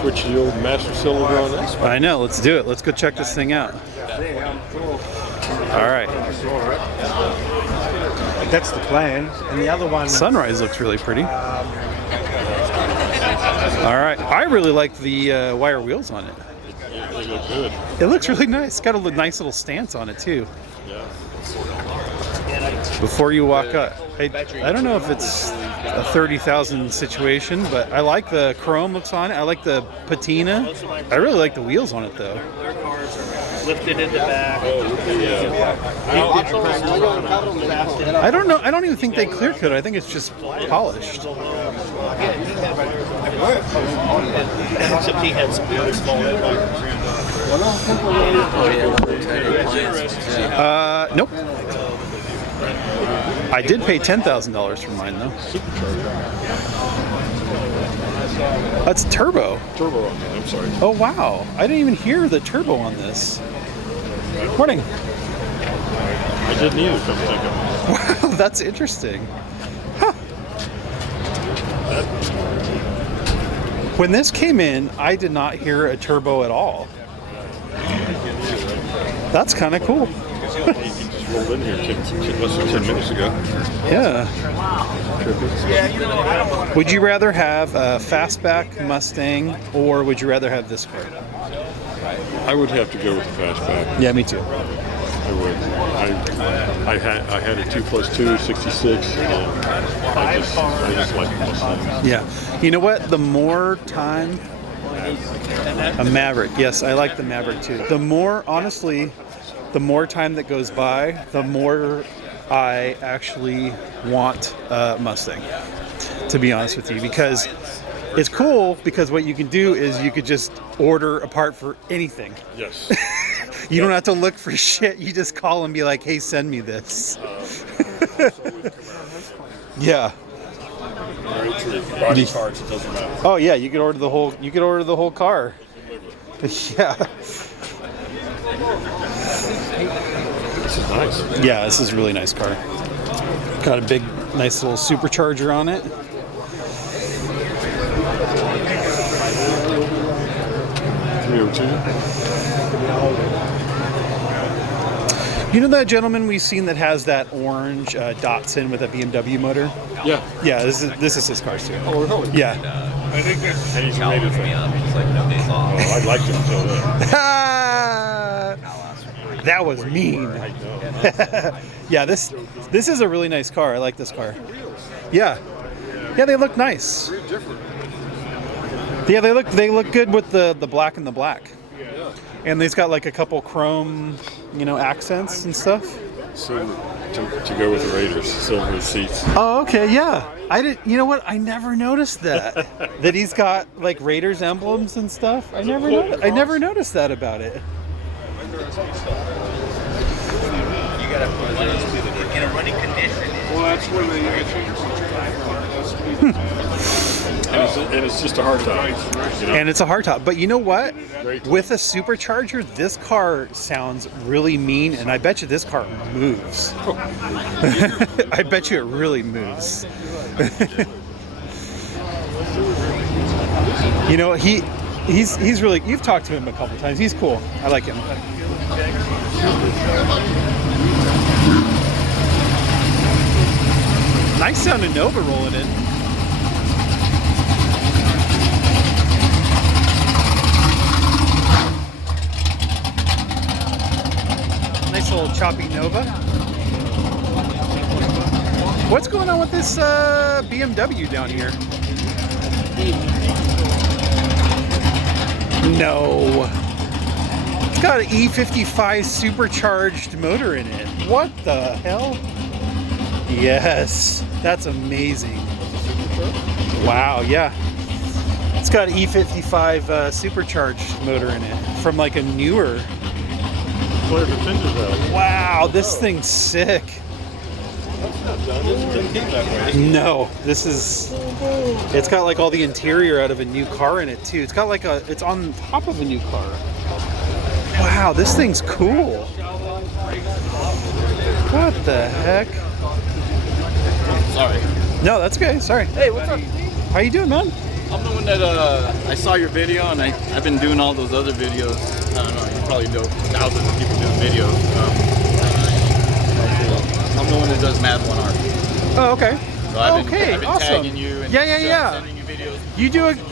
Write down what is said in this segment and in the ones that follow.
switch the old master cylinder on this. I know. Let's do it. Let's go check this thing out. All right. That's the plan. And the other one. Sunrise looks really pretty. All right. I really like the wire wheels on it. Yeah, they look good. It looks really nice. It's got a nice little stance on it too. Yeah. Before you walk up, I don't know if it's a 30,000 situation, but I like the chrome looks on it. I like the patina. I really like the wheels on it though. Lifted in the back. I don't know. I don't even think they clear coat. I think it's just polished. Except he had some really small Nope. I did pay $10,000 for mine though. That's turbo. Turbo on that, I'm sorry. Oh wow! I didn't even hear the turbo on this. Morning. I didn't either, come to think of it. Wow, that's interesting. Huh. When this came in, I did not hear a turbo at all. That's kind of cool. He just rolled in here less than 10 minutes ago. Yeah. Would you rather have a fastback Mustang or would you rather have this car? I would have to go with the fastback. Yeah, me too. I would. I had a 2+2 66. And I just like Mustangs. Yeah. You know what? The more time, a Maverick. Yes, I like the Maverick too. The more, honestly, the more time that goes by, the more I actually want a Mustang, to be honest with you, because it's cool because what you can do is you could just order a part for anything. Yes. You don't have to look for shit. You just call and be like, hey, send me this. Yeah. Very true. Body parts, it doesn't matter. Oh yeah, you could order the whole car. Yeah. This is nice. Yeah, this is a really nice car. Got a big, nice little supercharger on it. 302. You know that gentleman we've seen that has that orange Datsun with a BMW motor? Yeah. Yeah, this is his car too. Oh, really? Yeah. I think that's. And he's rated for. It's like no days off. Oh, I liked him until then. That was mean. Yeah, this is a really nice car. I like this car. Yeah. Yeah, they look nice. Very different. Yeah, they look good with the black and the black. Yeah. And they've got like a couple chrome, accents and stuff. Silver to go with the Raiders. Silver seats. Oh, okay, yeah. I did. You know what? I never noticed that. That he's got like Raiders emblems and stuff. I never noticed that about it. You gotta put it in a running condition. Well, that's when they and it's just a hard top. And it's a hard top. But you know what? Great. With a supercharger, this car sounds really mean, and I bet you this car moves. I bet you it really moves. He's really. You've talked to him a couple times. He's cool. I like him. Nice sounding Nova rolling in. Nice little choppy Nova. What's going on with this BMW down here? No. It's got an E55 supercharged motor in it. What the hell? Yes, that's amazing. Wow, yeah. It's got an E55 supercharged motor in it from like a newer. Wow, this thing's sick. No, this is. It's got like all the interior out of a new car in it too. It's got like it's on top of a new car. Wow, this thing's cool. What the heck? Sorry. No, that's okay. Sorry. Hey, what's up? How you doing, man? I'm the one that I saw your video, and I've been doing all those other videos. I don't know, you probably know thousands of people doing videos. I'm the one that does Mad One Art. Oh, okay. So I've been Awesome. tagging you and sending you videos.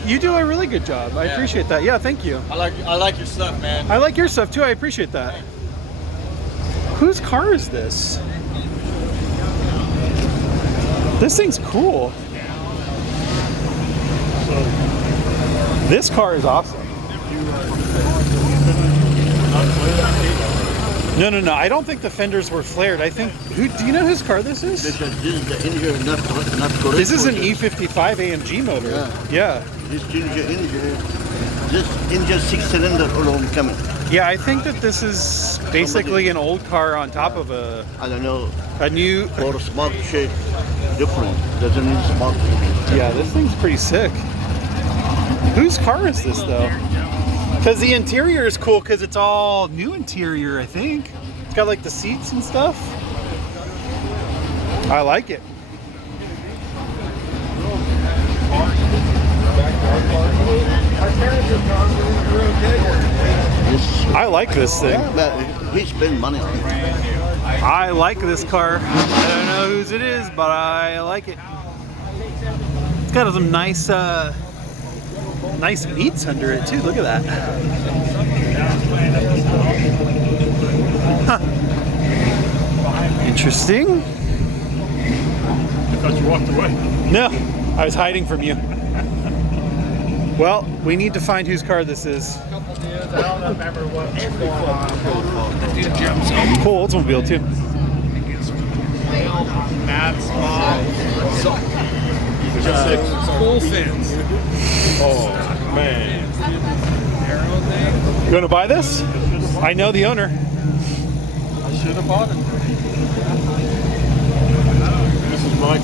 You do a really good job. I appreciate that. Yeah, thank you. I like your stuff, man. I like your stuff too. I appreciate that. Whose car is this? This thing's cool. This car is awesome. No. I don't think the fenders were flared. I think. Do you know whose car this is? This is the engine not correct. This is an E55 AMG motor. Yeah. This engine, this engine 6-cylinder alone coming. Yeah, I think that this is basically an old car on top of a I don't know. new. For smart shade, different. Doesn't need smart. Yeah, this thing's pretty sick. Whose car is this though? Because the interior is cool because it's all new interior, I think. It's got like the seats and stuff. I like it. I like this thing. But he spend money on it. I like this car. I don't know whose it is, but I like it. It's got some nice nice meats under it too. Look at that. Huh. Interesting. I thought you walked away. No, I was hiding from you. Well, we need to find whose car this is. Cool Oldsmobile too. Cool fins. Oh man. You want to buy this? I know the owner. I should have bought it. This is my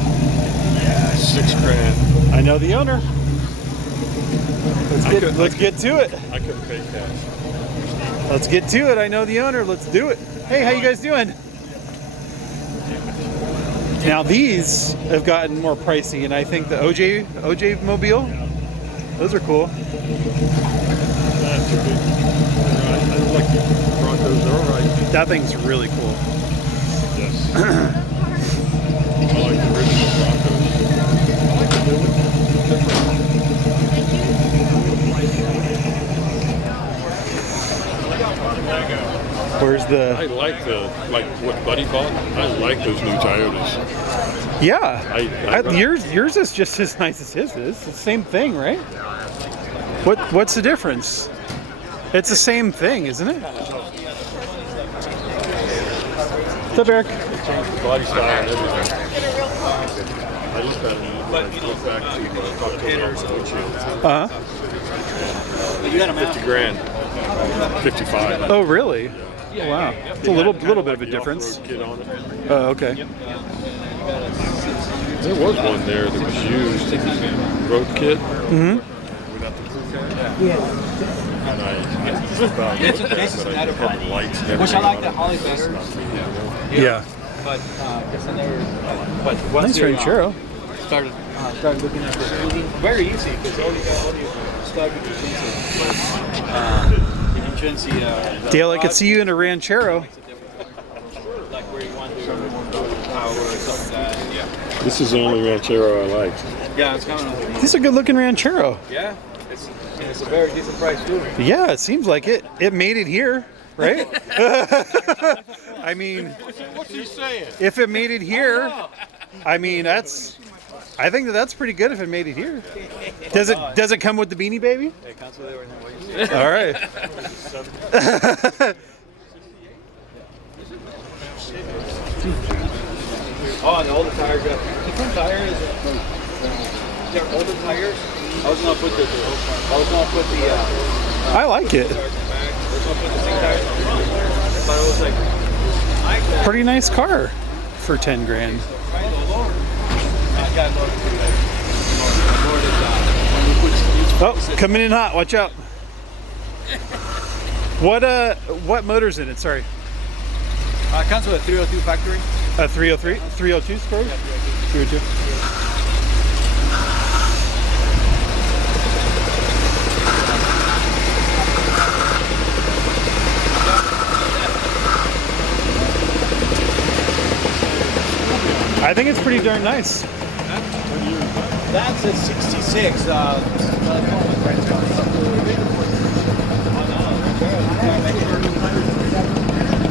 $6,000. I know the owner. Let's get to it. I couldn't pay cash. Let's get to it. I know the owner. Let's do it. Hey, how you guys doing? Now these have gotten more pricey, and I think the OJ Mobile, those are cool. That's a big. I like the Broncos. They're all right. That thing's really cool. Yes. I like the original Broncos. I like the new one. Where's I the? like what Buddy bought. I like those new Toyotas. Yeah, yours is just as nice as his is. It's the same thing, right? What's the difference? It's the same thing, isn't it? What's up, Eric? Changed the body style and everything. I just got back to talk to him on my windshield. $50,000. 55. Oh, really? Wow, it's a little bit of a difference. Kit on it. Oh, okay. There was one there that was used. It was a road kit. Mm-hmm. Without the crew cab. And I just about looked at it, but I had the lights and everything. Which I like on the it. Holly better. Yeah. But guess I never. But once Nice you Ranchero. started looking at this, very easy because all you start with the intrinsic. Dale, I could see you in a Ranchero. Like where you want to power or something like that. Yeah. This is the only Ranchero I like. Yeah, it's kind of. This is a good-looking Ranchero. Yeah, it's a very decent price too. Yeah, it seems like it. It made it here, right? I mean, What's he saying? if it made it here, I mean I think that's pretty good if it made it here. Does it come with the Beanie Baby? It comes with everything. All right. Oh, and all the tires got different tires. They're older tires. I was gonna put the. I like it. I was gonna put the same tires. But it was like. Pretty nice car for 10 grand. Oh, coming in hot. Watch out. What motor's in it? Sorry. It comes with a 302 factory. A 303, 302 sorry? 302. I think it's pretty darn nice. That's a 66.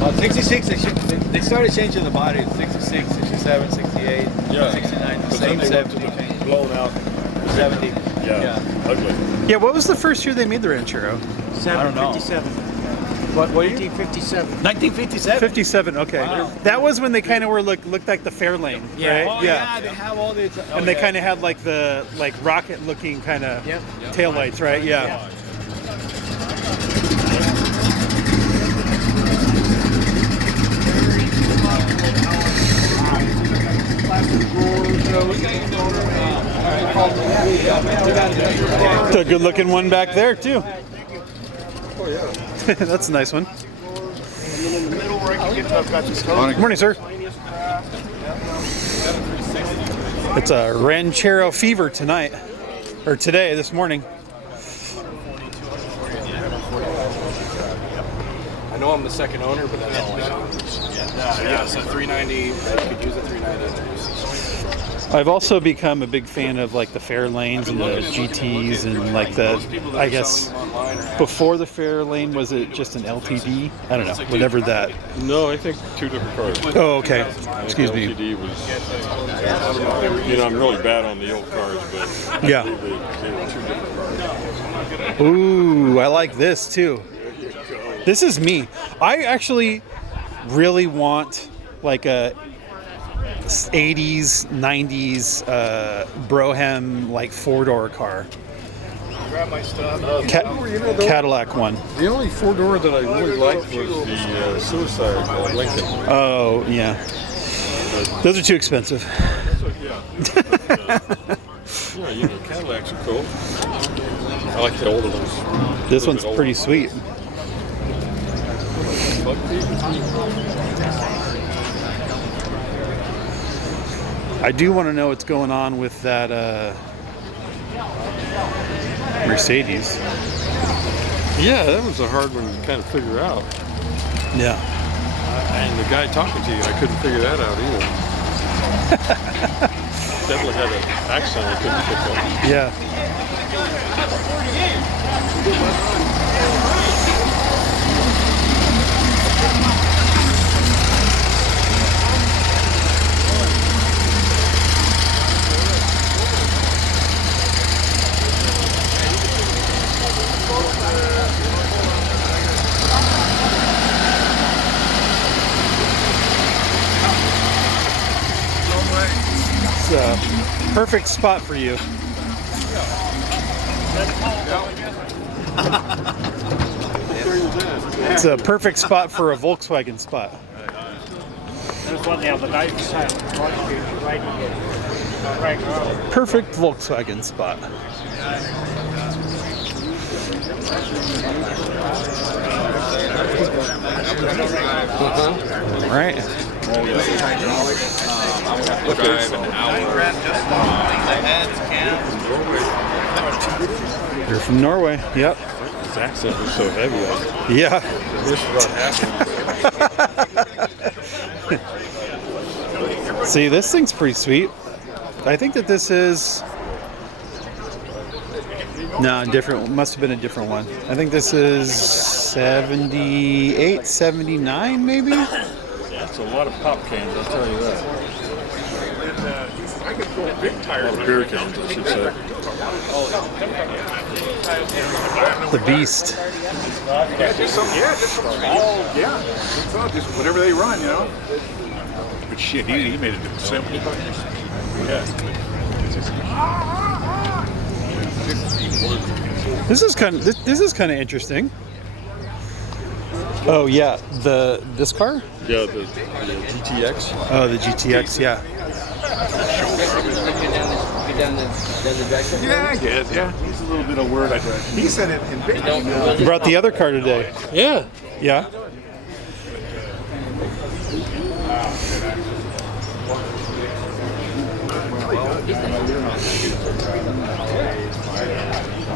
Well, 66, they started changing the body. 66, 67, 68, Yeah. 69, But same then they went to 70, the blown out. 70. Yeah. Ugly. Yeah, what was the first year they made the Ranchero? I don't know. 57. What year? 1957. 1957. 57. Okay, Wow. that was when they kind of were looked like the Fairlane, right? Oh, yeah, they have all these. And they kind of had like the rocket-looking kind of Yep. taillights, right? Yeah. It's a good-looking one back there too. That's a nice one. Good morning, sir. It's a Ranchero fever tonight, or today, this morning. I know I'm the second owner, but that's all I know. Yeah, so 390, I could use a 390. I've also become a big fan of like the Fairlanes and the GTs and like the, I guess, before the Fairlane, was it just an LTD? I don't know, whatever that. No, I think two different cars. Oh, okay. I think Excuse me. LTD was, you know, I'm really bad on the old cars, but Yeah. they were two different cars. Ooh, I like this too. This is me. I actually really want like a 80s, 90s Brougham like four-door car. Grab my stuff. Cadillac one. The only four-door that I really liked was the Suicide Lincoln. Oh, yeah. Those are too expensive. Yeah, you know, Cadillacs are cool. I like the older ones. This one's pretty sweet. I do want to know what's going on with that Mercedes. Yeah, that was a hard one to kind of figure out. Yeah. And the guy talking to you, I couldn't figure that out either. Definitely had an accent I couldn't pick up. Yeah. It's a perfect spot for you. It's a perfect spot for a Volkswagen spot. There's one there on the right side. Right. Perfect Volkswagen spot. All right. Drive an hour. You're from Norway. Yep. His accent was so heavy. Yeah. This is about half. See, this thing's pretty sweet. I think that this is... No, different. Must have been a different one. I think this is 78, 79 maybe? That's a lot of pop cans, I'll tell you that. A lot of beer cans, I should say. The Beast. Just whatever they run, you know. But shit, he made it to 70. Yeah. This is kind of interesting. Oh yeah, this car? Yeah, the GTX. Oh, the GTX, yeah. Yeah, I guess. Yeah, he's a little bit of word. He said it in big. You brought the other car today. Yeah. Yeah.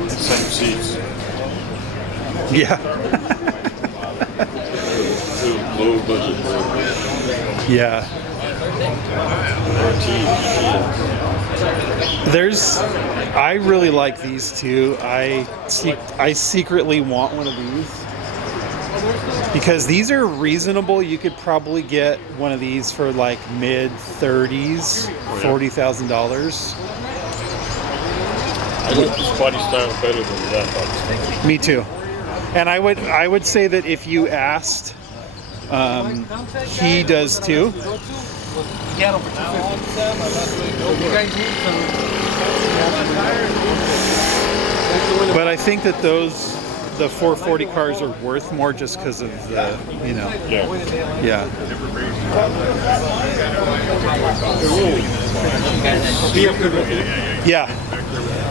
Same seats. Yeah. Low budget. Yeah. I really like these two. I secretly want one of these because these are reasonable. You could probably get one of these for like mid-30s, $40,000. I like this body style better than that body style. Me too. And I would say that if you asked, he does too. But I think that the 440 cars are worth more just because of the, you know. Yeah. Yeah.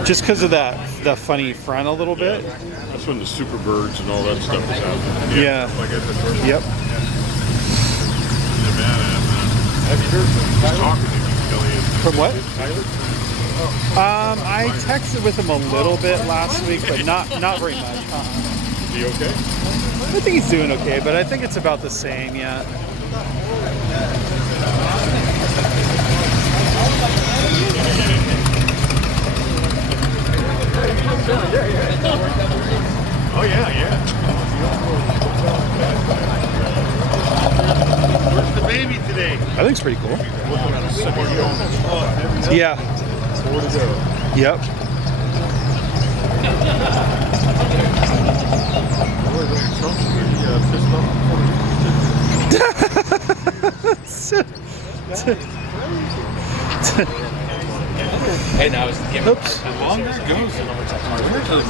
Just because of the funny front a little bit. That's when the Superbirds and all that stuff is out. Yeah. Yep. Have you heard from talking to Kelly? From what? I texted with him a little bit last week, but not very much. Is he okay? I think he's doing okay, but I think it's about the same, yeah. Oh yeah. Where's the baby today? I think it's pretty cool. Yeah. 4 to go. Yep. Hey, now it's Oops. The longer it goes, the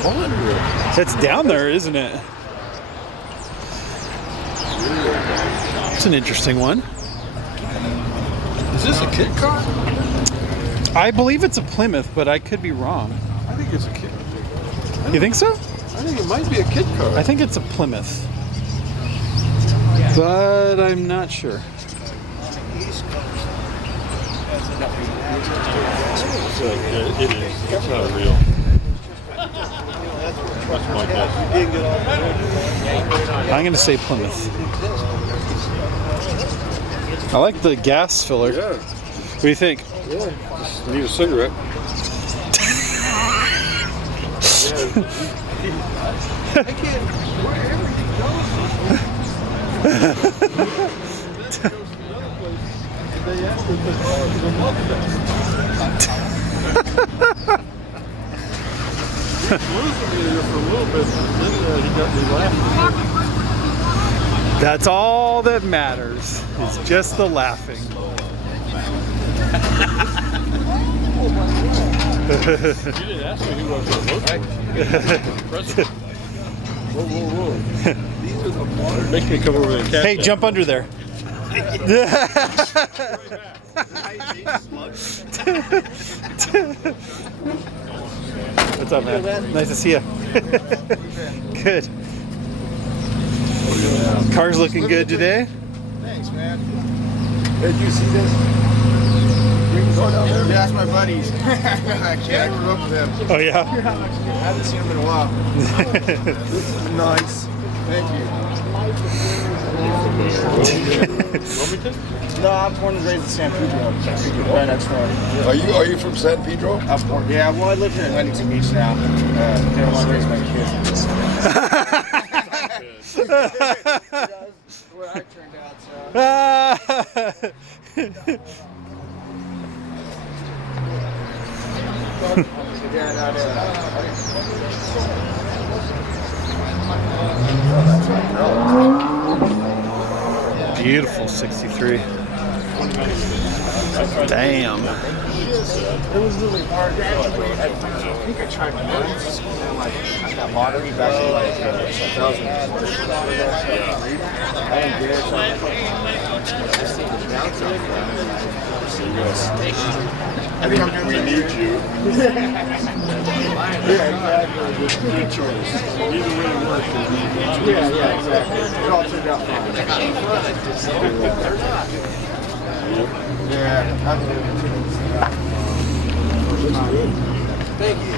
longer It's down there, isn't it? It's an interesting one. Is this a kit car? I believe it's a Plymouth, but I could be wrong. I think it's a kit. You think so? I think it might be a kit car. I think it's a Plymouth. But I'm not sure. It is. It's not real. That's my guess. I'm going to say Plymouth. I like the gas filler. Yeah. What do you think? Just need a cigarette. That's all that matters. Is just the laughing. You didn't ask me who I was going to vote for. President. Whoa. Make me come over there and catch Hey, that. jump under there. What's up, man? Nice to see you. Good. Car's looking good today. Thanks, man. Did you see this? Yeah, that's my buddies. I grew up with them. Oh yeah. I haven't seen them in a while. This is nice. Thank you. No, I'm born and raised in San Pedro. Right next door. Are you from San Pedro? I'm born. Yeah, well, I live here in Huntington Beach now. They don't want to raise my kids. That's what I turned out. Beautiful 63. Damn. It was really hard. I think I tried once, and like I got lottery back in like 2000. I didn't get it. So I think we need you. Yeah, exactly. Good choice. Either way it works. Yeah, exactly. It all turned out fine. Yeah, I'm doing it. Thank you.